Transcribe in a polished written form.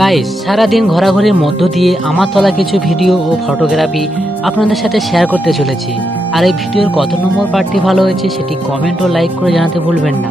Guys, সারাদিন ঘোরাঘুরির মধ্য দিয়ে আমার তোলা কিছু ভিডিও ও ফটোগ্রাফি আপনাদের সাথে শেয়ার করতে চলেছি। আর এই ভিডিওর কত নম্বর পার্টটি ভালো হয়েছে সেটি কমেন্ট ও লাইক করে জানাতে ভুলবেন না।